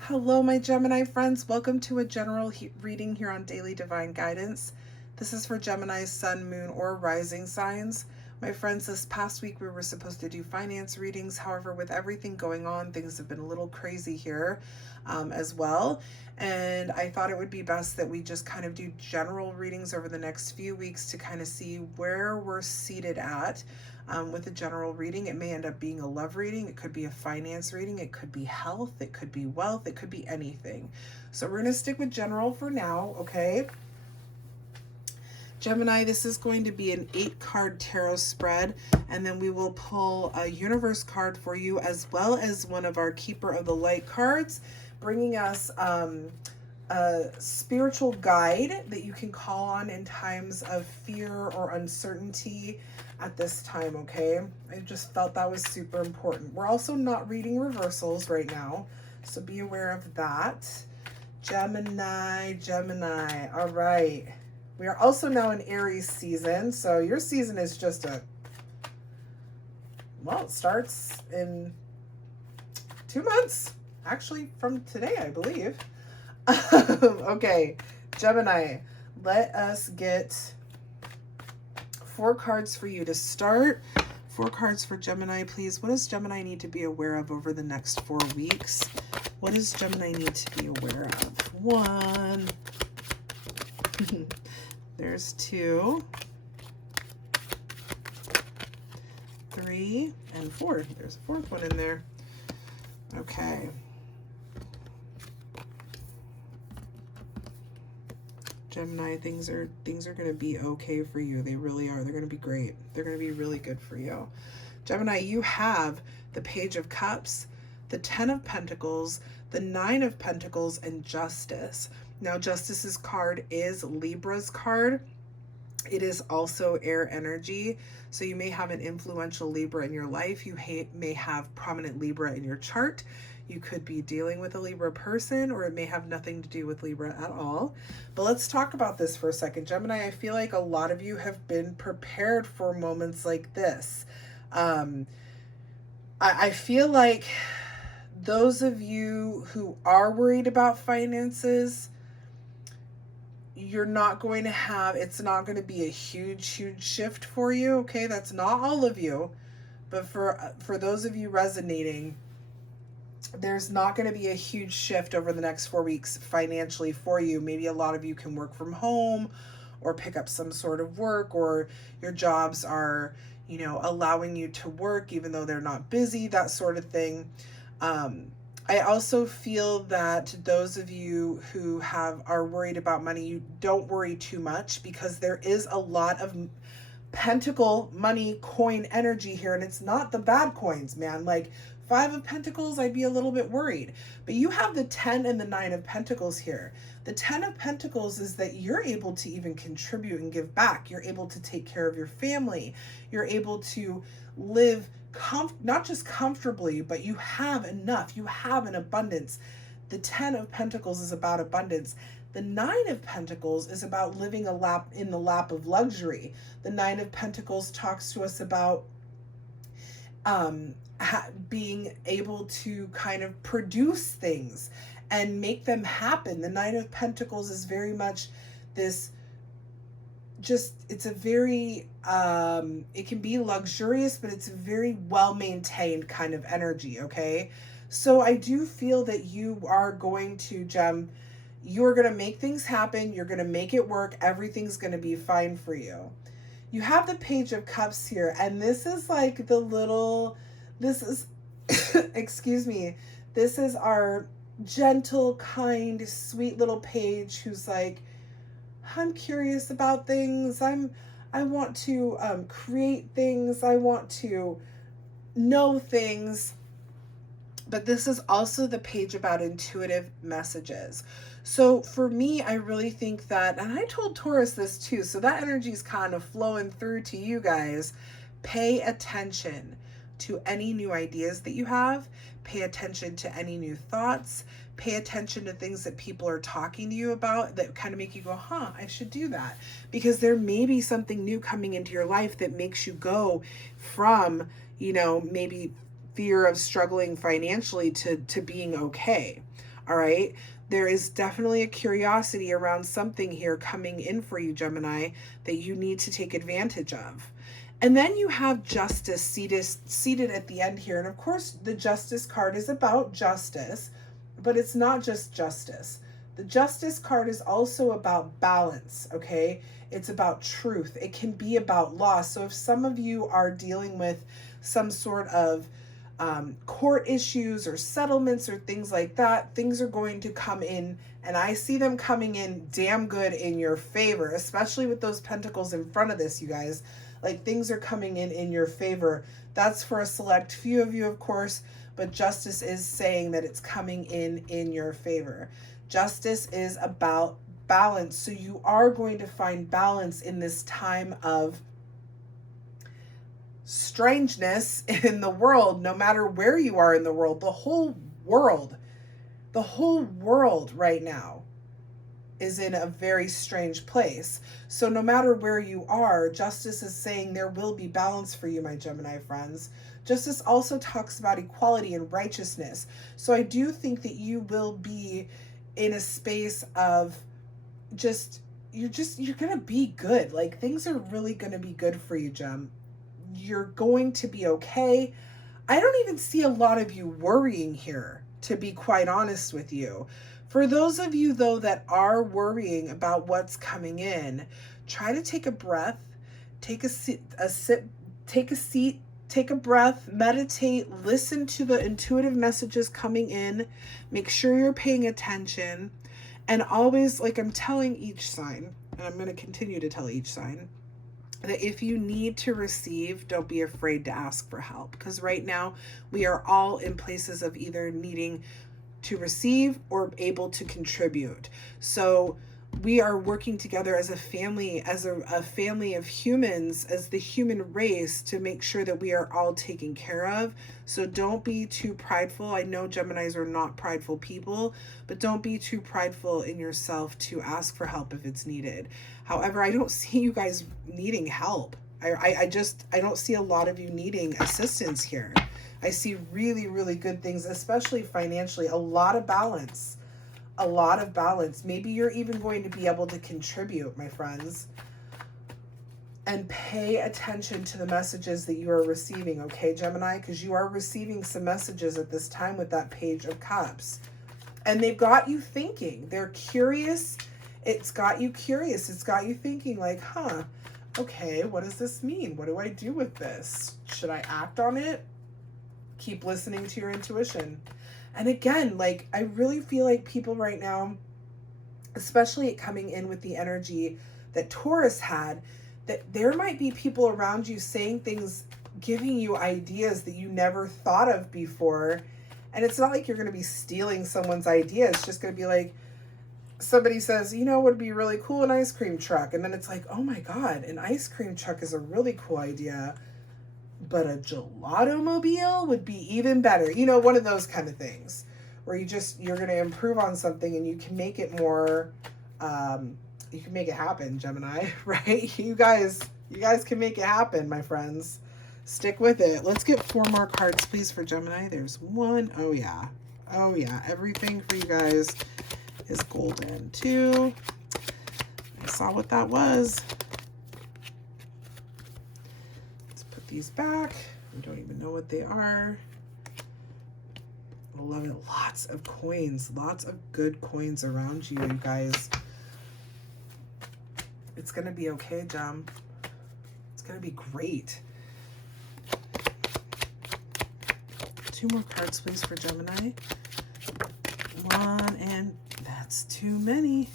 Hello, my Gemini friends. Welcome to a general reading here on Daily Divine Guidance. This is for Gemini's sun, moon, or rising signs. My friends, this past week we were supposed to do finance readings. However, with everything going on, things have been a little crazy here as well. And I thought it would be best that we just kind of do general readings over the next few weeks to kind of see where we're seated at. With a general reading, it may end up being a love reading, it could be a finance reading, it could be health, it could be wealth, it could be anything. So we're going to stick with general for now, okay? Gemini, this is going to be an 8-card tarot spread, and then we will pull a universe card for you as well as one of our Keeper of the Light cards, bringing us a spiritual guide that you can call on in times of fear or uncertainty at this time, okay? I just felt that was super important. We're also not reading reversals right now, so be aware of that. Gemini, all right. We are also now in Aries season, so your season is just it starts in 2 months, actually from today, I believe. Okay, Gemini, let us get 4 cards for you to start. 4 cards for Gemini, please. What does Gemini need to be aware of over the next 4 weeks? What does Gemini need to be aware of? 1. There's 2. 3 and 4. There's a 4th one in there. Okay. Gemini, things are going to be okay for you. They really are. They're going to be great. They're going to be really good for you. Gemini, you have the Page of Cups, the 10 of Pentacles, the 9 of Pentacles, and Justice. Now, Justice's card is Libra's card. It is also air energy. So you may have an influential Libra in your life. You may have prominent Libra in your chart. You could be dealing with a Libra person, or it may have nothing to do with Libra at all. But let's talk about this for a second. Gemini, I feel like a lot of you have been prepared for moments like this. I feel like those of you who are worried about finances, you're not going to have, it's not going to be a huge shift for you, okay? That's not all of you. But for those of you resonating, there's not going to be a huge shift over the next 4 weeks financially for you. Maybe a lot of you can work from home or pick up some sort of work, or your jobs are, allowing you to work even though they're not busy, that sort of thing. I also feel that those of you who are worried about money, you don't worry too much, because there is a lot of pentacle money coin energy here, and it's not the bad coins, man. Like 5 of Pentacles, I'd be a little bit worried. But you have the 10 and the 9 of Pentacles here. The 10 of Pentacles is that you're able to even contribute and give back. You're able to take care of your family. You're able to live not just comfortably, but you have enough. You have an abundance. The 10 of Pentacles is about abundance. The 9 of Pentacles is about living in the lap of luxury. The 9 of Pentacles talks to us about being able to kind of produce things and make them happen. The 9 of Pentacles is very much this, it's a very, it can be luxurious, but it's a very well-maintained kind of energy, okay? So I do feel that you are going to, Gem, you're going to make things happen. You're going to make it work. Everything's going to be fine for you. You have the Page of Cups here, and this is like this is, excuse me, this is our gentle, kind, sweet little page who's like, I'm curious about things. I want to create things. I want to know things. But this is also the page about intuitive messages. So for me, I really think that, and I told Taurus this too, so that energy is kind of flowing through to you guys. Pay attention to any new ideas that you have. Pay attention to any new thoughts. Pay attention to things that people are talking to you about that kind of make you go, I should do that. Because there may be something new coming into your life that makes you go from, maybe fear of struggling financially to being okay. All right. There is definitely a curiosity around something here coming in for you, Gemini, that you need to take advantage of. And then you have justice seated at the end here. And of course, the justice card is about justice, but it's not just justice. The justice card is also about balance, okay? It's about truth. It can be about loss. So if some of you are dealing with some sort of court issues or settlements or things like that, things are going to come in, and I see them coming in damn good in your favor, especially with those pentacles in front of this, you guys. Like, things are coming in your favor. That's for a select few of you, of course, but justice is saying that it's coming in your favor. Justice is about balance. So you are going to find balance in this time of strangeness in the world, no matter where you are in the world. The whole world right now is in a very strange place. So no matter where you are, justice is saying there will be balance for you, my Gemini friends. Justice also talks about equality and righteousness. So I do think that you will be in a space of you're going to be good. Like, things are really going to be good for you, Gem. You're going to be okay. I don't even see a lot of you worrying here, to be quite honest with you. For those of you, though, that are worrying about what's coming in, try to take a breath, take a seat, take a breath, meditate, listen to the intuitive messages coming in, make sure you're paying attention, and always, like I'm telling each sign, and I'm going to continue to tell each sign, that if you need to receive, don't be afraid to ask for help. Because right now we are all in places of either needing to receive or able to contribute. So we are working together as a family, as a family of humans, as the human race, to make sure that we are all taken care of. So don't be too prideful. I know Geminis are not prideful people, but don't be too prideful in yourself to ask for help if it's needed. However, I don't see you guys needing help. I don't see a lot of you needing assistance here. I see really, really good things, especially financially. A lot of balance. Maybe you're even going to be able to contribute, my friends. And pay attention to the messages that you are receiving, okay, Gemini? Because you are receiving some messages at this time with that Page of Cups. And they've got you thinking. They're curious. It's got you curious. It's got you thinking like, okay, what does this mean? What do I do with this? Should I act on it? Keep listening to your intuition. And again, like, I really feel like people right now, especially coming in with the energy that Taurus had, that there might be people around you saying things, giving you ideas that you never thought of before. And it's not like you're going to be stealing someone's idea. It's just going to be like, somebody says, you know, would be really cool, an ice cream truck. And then it's like, oh my God, an ice cream truck is a really cool idea. But a gelato mobile would be even better. You know, one of those kind of things where you're going to improve on something and you can make it more, you can make it happen, Gemini, right? You guys can make it happen, my friends. Stick with it. Let's get 4 more cards, please, for Gemini. There's 1. Oh, yeah. Everything for you guys is golden. 2. I saw what that was. These back. I don't even know what they are. I love it. Lots of coins. Lots of good coins around you, you guys. It's going to be okay, Gem. It's going to be great. 2 more cards, please, for Gemini. 1, and that's too many.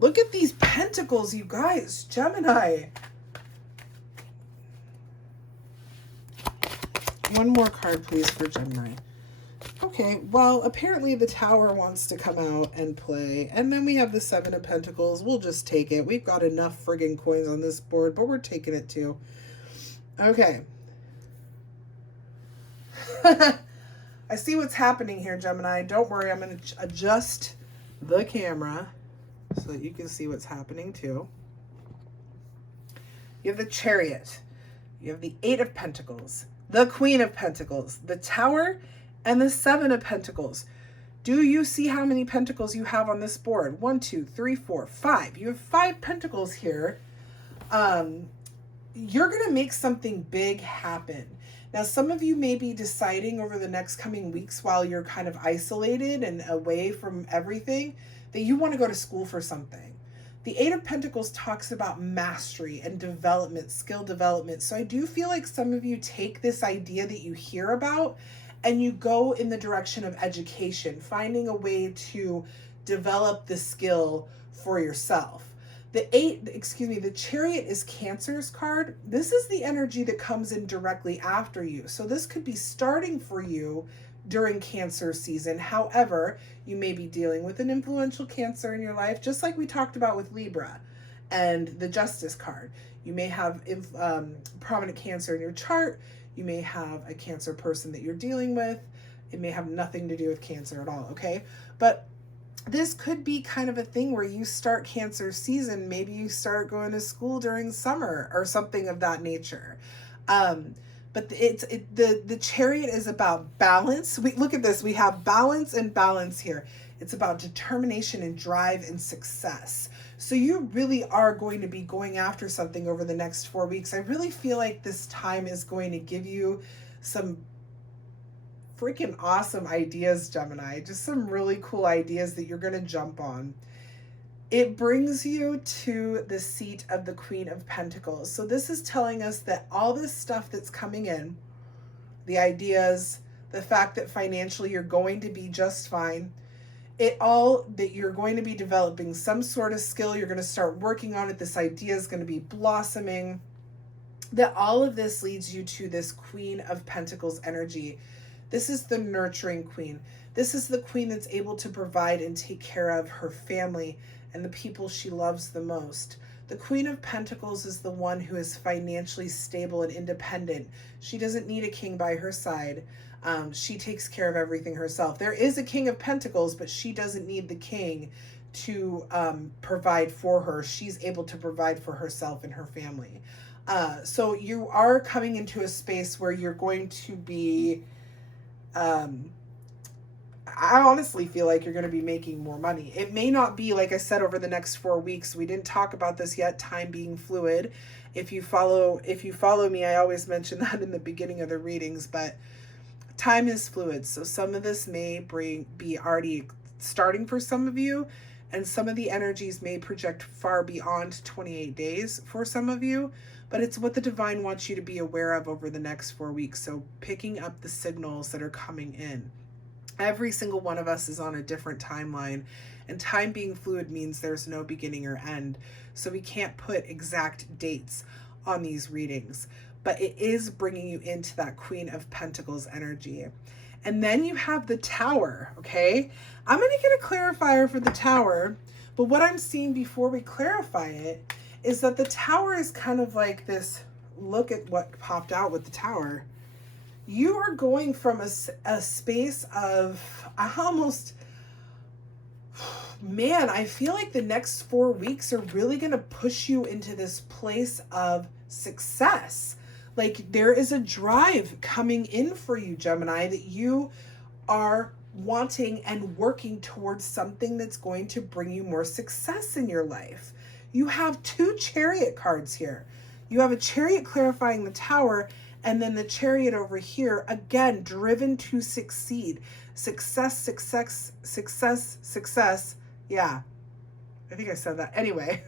Look at these pentacles, you guys. Gemini. 1 more card, please, for Gemini. Okay, well, apparently the Tower wants to come out and play. And then we have the 7 of Pentacles. We'll just take it. We've got enough friggin' coins on this board, but we're taking it too. Okay. I see what's happening here, Gemini. Don't worry, I'm going to adjust the camera so that you can see what's happening too. You have the Chariot. You have the Eight of Pentacles, the Queen of Pentacles, the Tower, and the Seven of Pentacles. Do you see how many pentacles you have on this board? 1, 2, 3, 4, 5. You have 5 pentacles here. You're going to make something big happen. Now, some of you may be deciding over the next coming weeks while you're kind of isolated and away from everything that you want to go to school for something. The Eight of Pentacles talks about mastery and development, skill development. So I do feel like some of you take this idea that you hear about and you go in the direction of education, finding a way to develop the skill for yourself. The Chariot is Cancer's card. This is the energy that comes in directly after you. So this could be starting for you during Cancer season. However, you may be dealing with an influential Cancer in your life, just like we talked about with Libra and the Justice card. You may have prominent Cancer in your chart. You may have a Cancer person that you're dealing with. It may have nothing to do with Cancer at all, okay? But this could be kind of a thing where you start Cancer season. Maybe you start going to school during summer or something of that nature. But the Chariot is about balance. Look at this. We have balance and balance here. It's about determination and drive and success. So you really are going to be going after something over the next 4 weeks. I really feel like this time is going to give you some freaking awesome ideas, Gemini. Just some really cool ideas that you're going to jump on. It brings you to the seat of the Queen of Pentacles. So this is telling us that all this stuff that's coming in, the ideas, the fact that financially you're going to be just fine, that you're going to be developing some sort of skill, you're going to start working on it, this idea is going to be blossoming, that all of this leads you to this Queen of Pentacles energy. This is the nurturing queen. This is the queen that's able to provide and take care of her family and the people she loves the most. The Queen of Pentacles is the one who is financially stable and independent. She doesn't need a king by her side. She takes care of everything herself. There is a King of Pentacles, but she doesn't need the king to provide for her. She's able to provide for herself and her family. So you are coming into a space where you're going to be I honestly feel like you're going to be making more money. It may not be, like I said, over the next 4 weeks. We didn't talk about this yet, time being fluid. If you follow me, I always mention that in the beginning of the readings, but time is fluid. So some of this may be already starting for some of you, and some of the energies may project far beyond 28 days for some of you, but it's what the divine wants you to be aware of over the next 4 weeks. So picking up the signals that are coming in. Every single one of us is on a different timeline, and time being fluid means there's no beginning or end. So we can't put exact dates on these readings, but it is bringing you into that Queen of Pentacles energy. And then you have the Tower, okay? I'm going to get a clarifier for the Tower, but what I'm seeing before we clarify it is that the Tower is kind of like this. Look at what popped out with the Tower. You are going from a space of man, I feel like the next 4 weeks are really going to push you into this place of success. Like there is a drive coming in for you, Gemini, that you are wanting and working towards something that's going to bring you more success in your life. You have 2 Chariot cards here. You have a Chariot clarifying the Tower, and then the Chariot over here, again, driven to succeed. Success, success, success, success. Yeah, I think I said that. Anyway,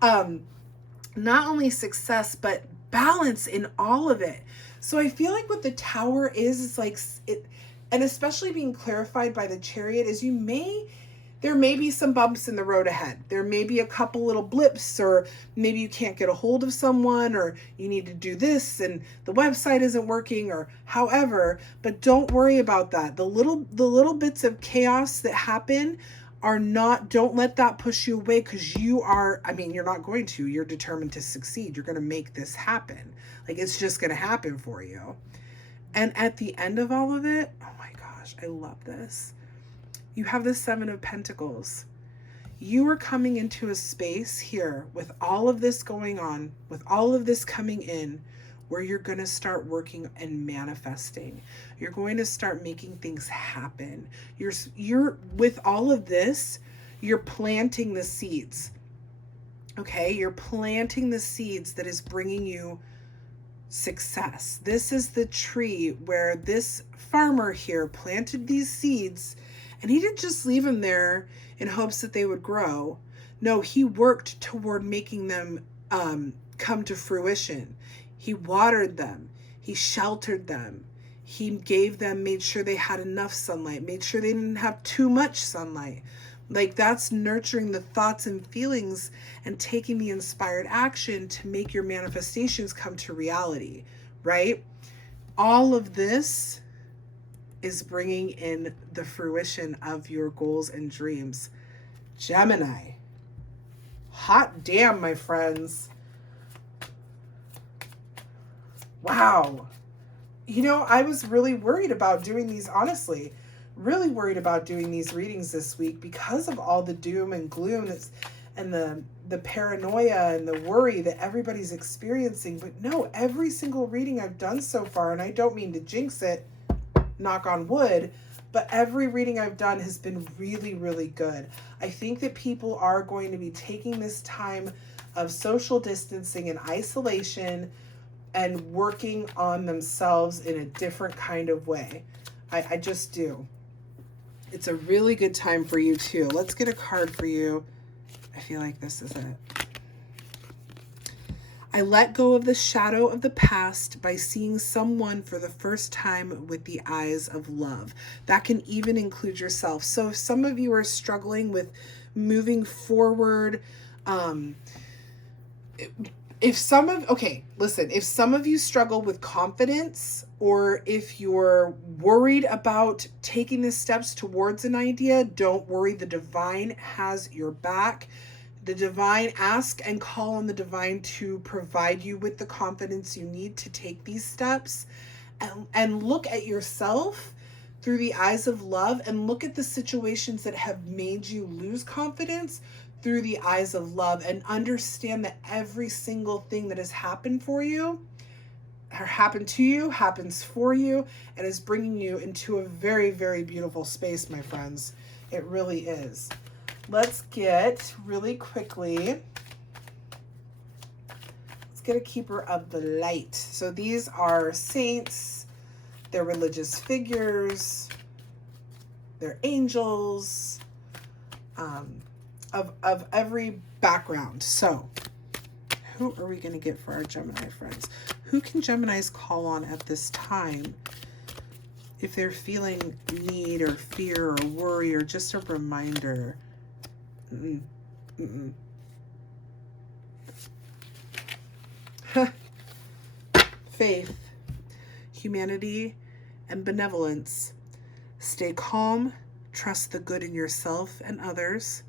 not only success, but balance in all of it. So I feel like what the Tower is like it, and especially being clarified by the Chariot, is there may be some bumps in the road ahead. There may be a couple little blips, or maybe you can't get a hold of someone, or you need to do this and the website isn't working, or however, but don't worry about that. The little bits of chaos that happen don't let that push you away, because you're not going to. You're determined to succeed. You're going to make this happen. Like it's just going to happen for you. And at the end of all of it, oh my gosh, I love this. You have the Seven of Pentacles. You are coming into a space here with all of this going on, with all of this coming in, where you're going to start working and manifesting. You're going to start making things happen. You're with all of this, you're planting the seeds. Okay? You're planting the seeds that is bringing you success. This is the tree where this farmer here planted these seeds, and he didn't just leave them there in hopes that they would grow. No, he worked toward making them come to fruition. He watered them. He sheltered them. He gave them, made sure they had enough sunlight, made sure they didn't have too much sunlight. Like, that's nurturing the thoughts and feelings and taking the inspired action to make your manifestations come to reality, right? All of this is bringing in the fruition of your goals and dreams. Gemini. Hot damn, my friends. Wow. You know, I was really worried about doing these, honestly. Really worried about doing these readings this week because of all the doom and gloom and the paranoia and the worry that everybody's experiencing. But no, every single reading I've done so far, and I don't mean to jinx it, knock on wood, but every reading I've done has been really, really good. I think that people are going to be taking this time of social distancing and isolation and working on themselves in a different kind of way. I just do. It's a really good time for you too. Let's get a card for you. I feel like this is it. I let go of the shadow of the past by seeing someone for the first time with the eyes of love. That can even include yourself. So if some of you are struggling with moving forward, if some of you struggle with confidence, or if you're worried about taking the steps towards an idea, don't worry. The divine has your back. The divine, ask and call on the divine to provide you with the confidence you need to take these steps, and look at yourself through the eyes of love, and look at the situations that have made you lose confidence through the eyes of love, and understand that every single thing that has happened for you or happened to you happens for you and is bringing you into a very, very beautiful space, my friends. It really is. Let's get really quickly, let's get a keeper of the light. So these are saints, they're religious figures, they're angels, of every background. So who are we going to get for our Gemini friends? Who can Geminis call on at this time if they're feeling need or fear or worry or just a reminder? Faith, humanity, and benevolence. Stay calm, trust the good in yourself and others,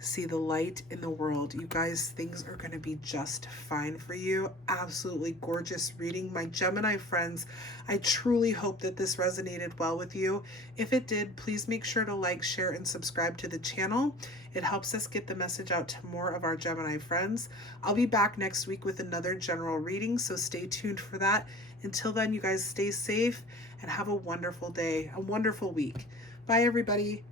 see the light in the world. You guys, things are going to be just fine for you. Absolutely gorgeous reading. My Gemini friends, I truly hope that this resonated well with you. If it did, please make sure to like, share, and subscribe to the channel. It helps us get the message out to more of our Gemini friends. I'll be back next week with another general reading, so stay tuned for that. Until then, you guys stay safe and have a wonderful day, a wonderful week. Bye, everybody.